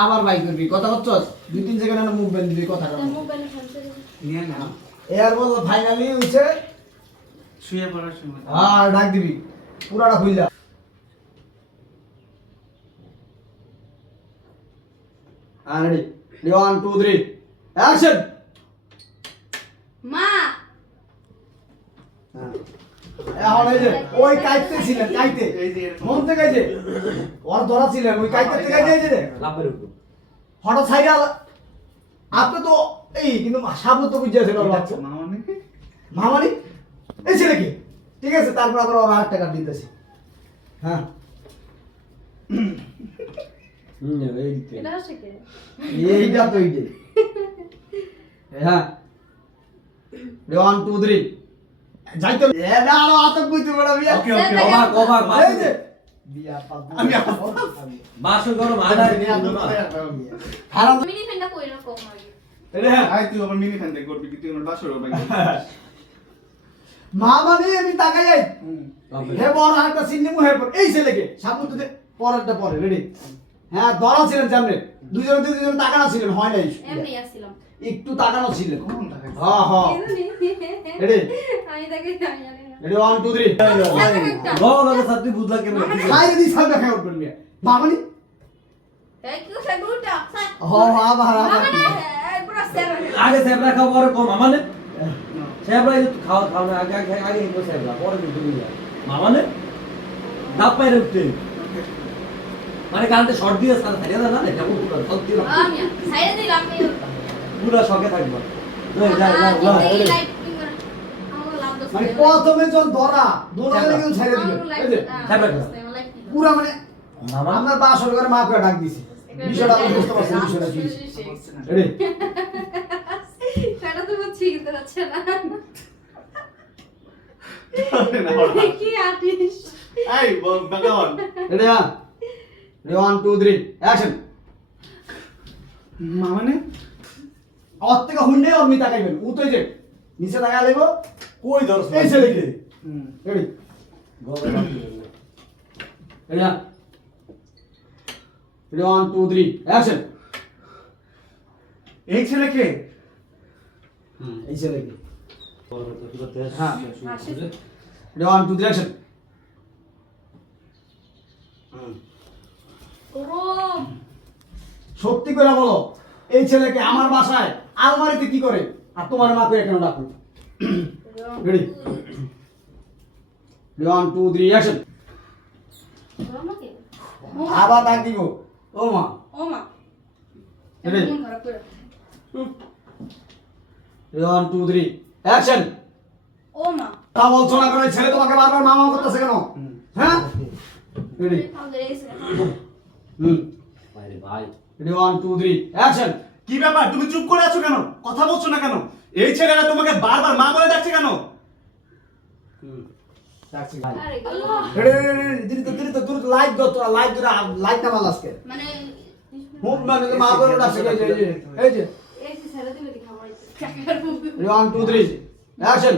আবার বাই করবি কথা হচ্ছস 2-3 সেকেন্ড না মুভমেন্ট দিবি কথাটা মোবাইলে ফোন করে নিয়ে না এর বল ফাইনালি হইছে শুয়ে পড়ার সময় আর ডাক দিবি পুরাটা খুইলা আর রেডি 1 2 3 অ্যাকশন মা এখন এই যে ওই কাইতে ছিলেন কাইতে এই যে মন থেকে এই যে ওর ধরা ছিলেন ওই কাইতে থেকে এই যে লাভের উপর হঠাৎ ছাইরা আপনি তো এই কিন্তু সাবু তো বুঝাছেন ওর বাচ্চা মামানি এই ছেলে কি ঠিক আছে তারপর আবার ওর 8 টাকা দিতেছি হ্যাঁ এই দিতে এটা হচ্ছে কি এইটা তো এই যে হ্যাঁ 1 2 3 যাইতো এ না আরো আতঙ্ক কইতে বড় বিয়া ওকে ওকে অবাক অবাক এই যে বিয়া পাবো আমি বাসর গরম আদার হারাম মিনি ফ্যানটা কই না কম আগে রে হ্যাঁ আই তুই আবার মিনি ফ্যান দেখ করবি তুই আমার বাসর হবে মামানি আমি তাকাই যাই হে বড় আরেকটা সিনেমা হে এই ছেলেকে সামনে তো পরেরটা পরে রেডি হ্যাঁ ধরা ছিলেন সামনে দুজন তাকানো ছিলেন হয় নাই এমনি আসছিলাম একটু তাকানো ছিলেন কোন টাকা হ্যাঁ হ্যাঁ রেডি আমি তাকে জানি না রেডি 1 2 3 গো লাগে সাথে বুঝলা কেমন খাই দি সামনে খাই উঠবেন মিয়া মামানি এই কি সেগুলোটা হ্যাঁ আবার মানে এই পুরো সেভেন আগে সেবরা খাও পরে কম আমানে সেবরা এই খাও খাও না আগে আগে আগে ইনকো সেবরা পরে কিন্তু নিয়া মামানে দাপ পাইরে উঠতে মানে কানতে শর্ট দিয়ে সারা ছাড়িয়া না এটা পুরো শর্ট দিয়ে আমি সাইডে দিলাম আমি পুরো শকে থাকবা যা যা এই যা লাইভ আমার লাভ দছ মানে প্রথমে যখন ধরা দোলা কিন্তু ছেড়ে দিবেন এই যে পুরা মানে মামা আপনার বাসর করে মা করে ডাক দিছে বিষয়টা আমি বুঝতে পারছি বিষয়টা কি রেডি সেটা তো বুঝছি কিন্তু হচ্ছে না কি আটিস এই বাগান রেডি হ্যাঁ 1 2 3 অ্যাকশন মানে অত থেকে হুন্ডে আর মিতা খাইবেন ও তো এই যে নিচে টাকা লাগবো কই ধরছ এই ছেলেকে রেডি গো গো রেডি হ্যাঁ 1 2 3 অ্যাকশন এই ছেলেকে এই ছেলেকে হ্যাঁ রেডি 1 2 3 অ্যাকশন ওরম সত্যি করে বলো এই ছেলেকে আমার বাসায় আলমারিতে কি করে আর তোমার মা করে কেন ডাকো রেডি 1 2 3 অ্যাকশন আমাকে আবার ডাক দিব ও মা ও মা রেডি মন খারাপ করে 1 2 3 অ্যাকশন ও মা তা বলছো না কেন এই ছেলে তোমাকে বারবার মামা করতেছে কেন হ্যাঁ রেডি আমাদের এসে ভাই ভাই রেডি 1 2 3 অ্যাকশন কি ব্যাপার তুমি চুপ করে আছো কেন কথা বলছো না কেন এই ছেলেরা তোমাকে বারবার মা বলে ডাকছে কেন ডাকছি আরে আল্লাহ রেডি দ্রুত লাইট দাও তোরা লাইট ধরে লাইট না মাল আজকে মানে মুভ মানে মা করে ডাকছে এই যে এই যে ছেড়ে দিলে কি খাওয়াই কাকার বুবি 1 2 3 অ্যাকশন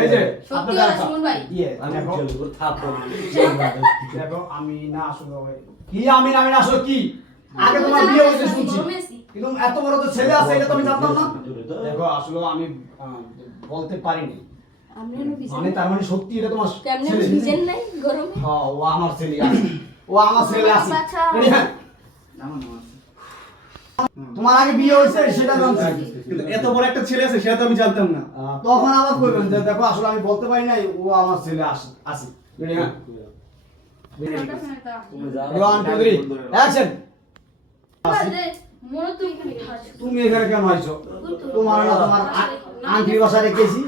এই যে সত্যি সুমন ভাই ইয়ে আমি দেখো চল থাপ দেখো আমি না আসলে কি আমি না আসলে কি আগে তোমার বিয়ে হয়েছে শুনছি কিন্তু এত বড় তো ছেলে আছে এটা তো আমি জানতাম না দেখো আসলে আমি বলতে পারিনি আমরা নো মানে তার মানে সত্যি এটা তোমার কেমনে ছেলে ভিজেন নাই গরমে হ্যাঁ ও আমার ছেলে আছে ও আমার ছেলে আছে আচ্ছা। Ready, হ্যাঁ? তোমার আগে বিয়ে হয়েছে সেটা জানছি কিন্তু এত বড় একটা ছেলে আছে সেটা তো আমি জানতাম না তখন আবার কইবেন যে দেখো আসলে আমি বলতে পারি নাই ও আমার ছেলে আছে Ready, হ্যাঁ তুমি যাও 1 2 3 অ্যাকশন মনে তুই এখানে খাচ্ছ তুমি এখানে কেন আইছো তোমার না তোমার আন্টির বাসায় রেখেছি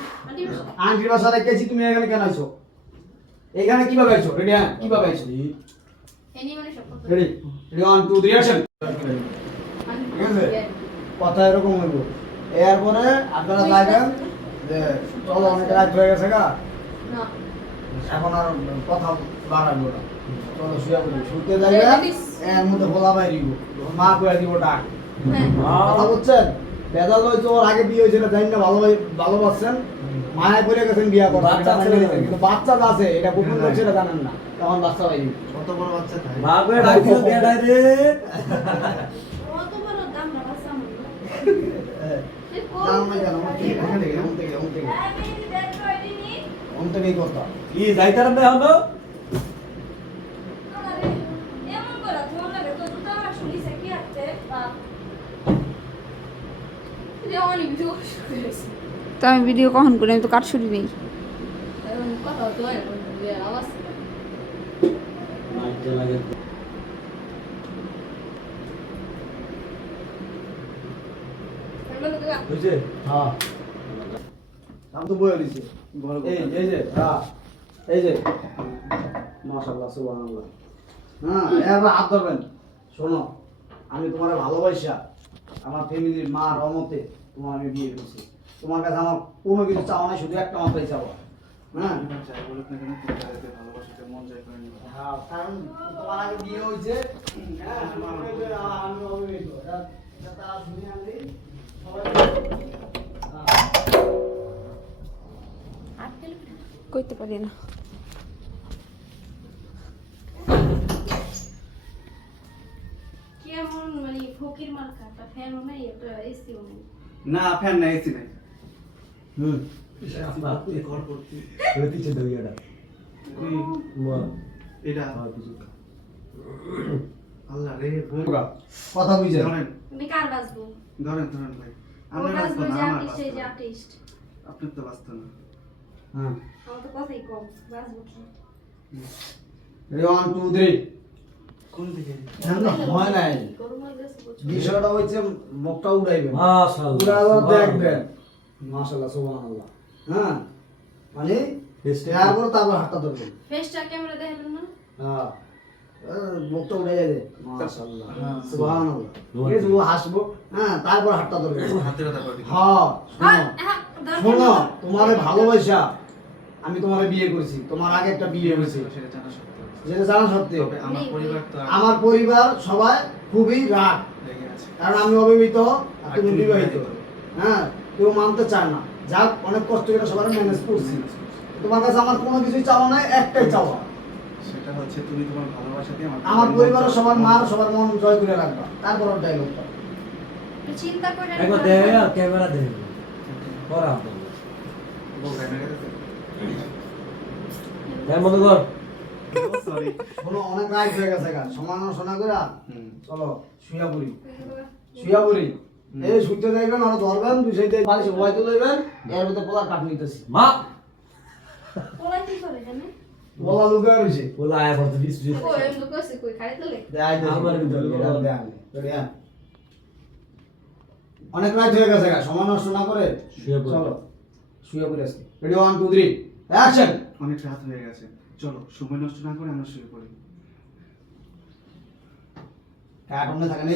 আন্টির বাসায় রেখেছি তুমি এখানে কেন আইছো এখানে কিভাবে আইছো রেডি হ্যাঁ কিভাবে আইছো এনি মানে সব কথা রেডি 1 2 3 অ্যাকশন ঠিক আছে কথা এরকম হইব এরপরে আপনারা যাইবেন যে চলো অনেক রাত হয়ে গেছে গা না এখন আর কথা বাড়াবো না চলো শুয়ে পড়ি শুতে যাইবেন এর মধ্যে বলা বাইরিব মা কইয়া দিব ডাক হ্যাঁ কথা বুঝছেন বেজাল হইতো ওর আগে বিয়ে হয়েছিল জানি না ভালোবাসছেন মায়া করে গেছেন বিয়া করা বাচ্চা এটা ছেলে জানেন না, কিন্তু বাচ্চা আছে এটা গোপন করছে এটা জানেন না তখন বাচ্চা পাইনি। কত বড় বাচ্চা তাই বাপে ডাক দিল কে ডাইরেক্ট অত বড় দাম না বাচ্চা আমার দাম নাই কেন? ওখান থেকে ওখান থেকেই কথা। কি যাইতার না হলো এমন করে ফোন লাগে তো তো আমার শুনিছে কি আছে বাপ রে অনেক ভিডিও শুরু হয়েছে তো আমি ভিডিও কখন করি, আমি তো কাটছুরি নেই। এখন কথা তো হয় আওয়াজ মাইকে লাগে বুঝছে হ্যাঁ আমি তো বলে দিছি। এই যে হ্যাঁ এই যে মাশাআল্লাহ সুবহানাল্লাহ। হ্যাঁ এবার হাত ধরবেন। শোনো, আমি তোমার ভালোবাসা আমার ফ্যামিলির মা রহমতে তোমার আমি বিয়ে করেছি। তোমার কাছে আমার কোনো কিছু চাওয়া নাই, শুধু একটা মাত্রাই চাওয়া। হ্যাঁ যাই বলুক না কেন তুমি তাদেরকে ভালোবাসাতে মন জয় করে নিও হ্যাঁ, কারণ তোমার আগে বিয়ে হয়েছে। হ্যাঁ আমি অবিবাহিত। এটা তারা শুনে আনলেই সবাই করতে পারি না। কেমন মানে ফকির মার্কা একটা ফ্যানও নাই একটা এসিও নেই না ফ্যান নাই এসি নাই হুম ঘর করছি রতিছে দইয়াটা এটা আল্লাহ রে কথা বুঝে ধরেন আমি কার বাজবো ধরেন ভাই ও আপনার বাজবো বাস্তব যে না আমার আর্টিস্ট এই যে বাস্তব। আর্টিস্ট আপনার তো বাস্তব না হ্যাঁ আমার তো কথাই কম বাজবো কি রেডি 1 2 3 কোন দিকে হয় নাই। গরম হয়ে গেছে প্রচুর। বিষয়টা হচ্ছে মুখটা উড়াইবেন। মাশাআল্লাহ উড়ালো দেখবেন। মাশাআল্লাহ সুবহানাল্লাহ। হ্যাঁ মানে শেয়ার করে তারপর হাতটা ধরবেন। ফেসটা ক্যামেরা দেখাবেন না হ্যাঁ মুখটা উড়ে যাবে। মাশাআল্লাহ হ্যাঁ। সুবহানাল্লাহ। ঠিক আছে, ও হাসবো। হ্যাঁ তারপর হাতটা ধরবেন। হাতের কথা করে দিই হ্যাঁ শোনো, দরকার তোমারে ভালোবাসা আমি তোমারে বিয়ে করেছি। তোমার আগে একটা বিয়ে হয়েছে, সেটা জানা সত্ত্বেও যেটা জানা সত্যি। তবে আমার পরিবার তো আমার পরিবার সবাই খুবই রাগ, লেগে আছে কারণ আমি অবিবাহিত আর তুমি তুমি বিবাহিত। বিবাহিত। হ্যাঁ কেউ মানতে চায় না। যাক অনেক কষ্ট করে সবাই ম্যানেজ করছি। তোমার কাছে আমার কোনো কিছুই চাওয়া নাই, একটাই চাওয়া সেটা হচ্ছে তুমি তোমার ভালোবাসা দিয়ে আমার পরিবারের সবার মার সবার মন জয় করে রাখবা। তারপর ডায়লগটা একটু চিন্তা করে একবার দে ক্যামেরা দে পড়া দেখ মনে কর সরি শোনো, অনেক রাগ হয়ে গেছে গা। সমালোচনা করে হুম চলো শুয়া পড়ি, শুয়া পড়ি। এই শুতে যাইবেন আর ধরবেন, দুই সাইডে বালিশ ওয়াইতে লইবেন, এর ভিতরে পোলা কাট নিতেছি। মা পোলা কি করে জানে পোলা লুকা রইছে। বলা আয় পড়তে দিস কই এম লুকাছে কই খাই তোলে দেয় তো আমার ভিতরে দেয়। অনেক রাত হয়ে গেছে গা। সমালোচনা করে শুয়ে পড়ি। চলো শুয়া পড়ি আজকে। Ready 1 2 3 action. অনেক রাত হয়ে গেছে চলো সময় নষ্ট না করে আমরা শুয়ে পড়ি কাট অন্য থাকে না।